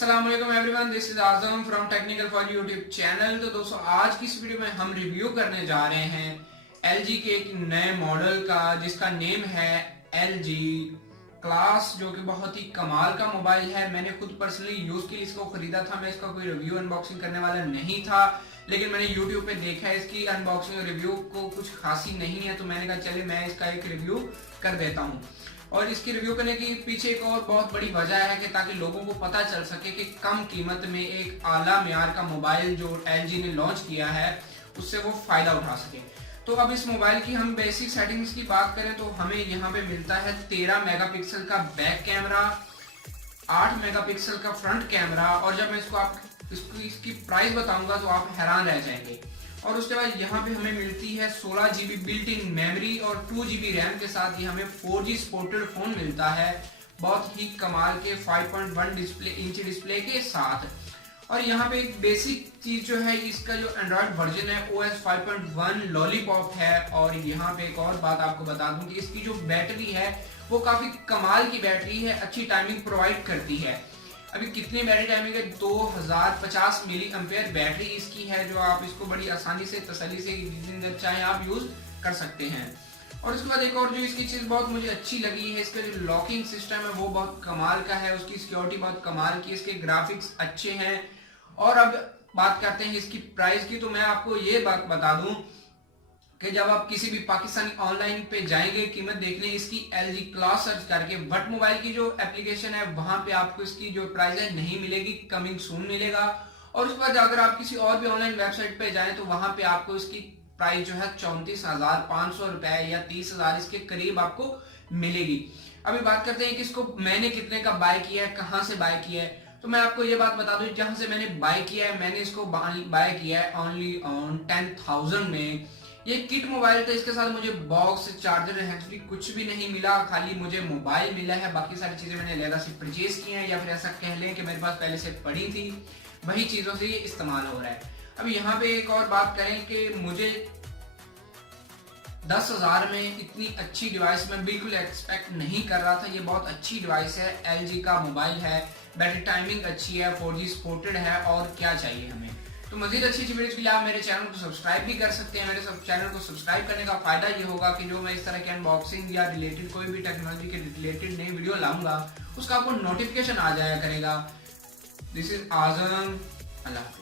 अस्सलाम वालेकुम everyone, this is Azam from technical for YouTube channel. तो दोस्तों आज की इस वीडियो में हम रिव्यू करने जा रहे हैं LG के एक नए मॉडल का जिसका नेम है LG क्लास, जो कि बहुत ही कमाल का मोबाइल है। मैंने खुद पर्सनली यूज के लिए इसको खरीदा था। मैं इसका कोई रिव्यू अनबॉक्सिंग करने वाला नहीं था, लेकिन मैंने YouTube पे देखा है इसकी अनबॉक्सिंग और रिव्यू को कुछ खासी नहीं है, तो मैंने कहा चले मैं इसका एक रिव्यू कर देता हूँ। और इसकी रिव्यू करने के पीछे एक और बहुत बड़ी वजह है कि ताकि लोगों को पता चल सके कि कम कीमत में एक आला मियार का मोबाइल जो LG ने लॉन्च किया है उससे वो फायदा उठा सके। तो अब इस मोबाइल की हम बेसिक सेटिंग्स की बात करें तो हमें यहाँ पे मिलता है 13 मेगापिक्सल का बैक कैमरा, 8 मेगापिक्सल का फ्रंट कैमरा, और जब मैं इसकी प्राइस बताऊंगा तो आप हैरान रह जाएंगे। और उसके बाद यहाँ पे हमें मिलती है 16 GB बिल्ट इन मेमोरी और 2 GB रैम के साथ ही हमें 4G सपोर्टेड फोन मिलता है, बहुत ही कमाल के 5.1 इंच डिस्प्ले के साथ। और यहाँ पे एक बेसिक चीज जो है, इसका जो एंड्रॉइड वर्जन है OS 5.1 लॉलीपॉप है। और यहाँ पे एक और बात आपको बता दूं कि इसकी जो बैटरी है वो काफी कमाल की बैटरी है, अच्छी टाइमिंग प्रोवाइड करती है। अभी कितनी बैटरी टाइमिंग है, 2050 मिली एम्पेयर बैटरी इसकी है, जो आप इसको बड़ी आसानी से तसल्ली से जितनी देर चाहे आप यूज कर सकते हैं। और उसके बाद एक और जो इसकी चीज बहुत मुझे अच्छी लगी है, इसका जो लॉकिंग सिस्टम है वो बहुत कमाल का है, उसकी सिक्योरिटी बहुत कमाल की, इसके ग्राफिक्स अच्छे हैं। और अब बात करते हैं इसकी प्राइस की, तो मैं आपको ये बात बता दूं कि जब आप किसी भी पाकिस्तानी ऑनलाइन पे जाएंगे कीमत देखने इसकी LG क्लास सर्च करके, बट मोबाइल की जो एप्लीकेशन है वहां पे आपको इसकी जो प्राइस है नहीं मिलेगी, कमिंग सून मिलेगा। और उसके बाद अगर आप किसी और भी ऑनलाइन वेबसाइट पे जाएं तो वहां पे आपको इसकी प्राइस जो है 34,500 रुपए या 30,000 इसके करीब आपको मिलेगी। अभी बात करते हैं कि इसको मैंने कितने का बाय किया है, कहाँ से बाय किया है। तो मैं आपको ये बात बता दूं, जहां से मैंने बाय किया है, मैंने इसको बाय किया है ओनली ऑन 10,000 में। ये किट मोबाइल था, इसके साथ मुझे बॉक्स, चार्जर, हैंड्स फ्री कुछ भी नहीं मिला, खाली मुझे मोबाइल मिला है। बाकी सारी चीजें मैंने अलग से परचेज की हैं, या फिर ऐसा कह लें कि मेरे पास पहले से पड़ी थी, वही चीजों से ये इस्तेमाल हो रहा है। अब यहाँ पे एक और बात करें कि मुझे 10,000 में इतनी अच्छी डिवाइस मैं बिल्कुल एक्सपेक्ट नहीं कर रहा था। ये बहुत अच्छी डिवाइस है, LG का मोबाइल है, बैटरी टाइमिंग अच्छी है, 4G सपोर्टेड है, और क्या चाहिए हमें। तो मजीद अच्छी वीडियोस के लिए आप मेरे चैनल को सब्सक्राइब भी कर सकते हैं। मेरे चैनल को सब्सक्राइब करने का फायदा ये होगा कि जो मैं इस तरह के अनबॉक्सिंग या रिलेटेड कोई भी टेक्नोलॉजी के रिलेटेड नई वीडियो लाऊंगा उसका आपको नोटिफिकेशन आ जाया करेगा। This is Azam, Allah.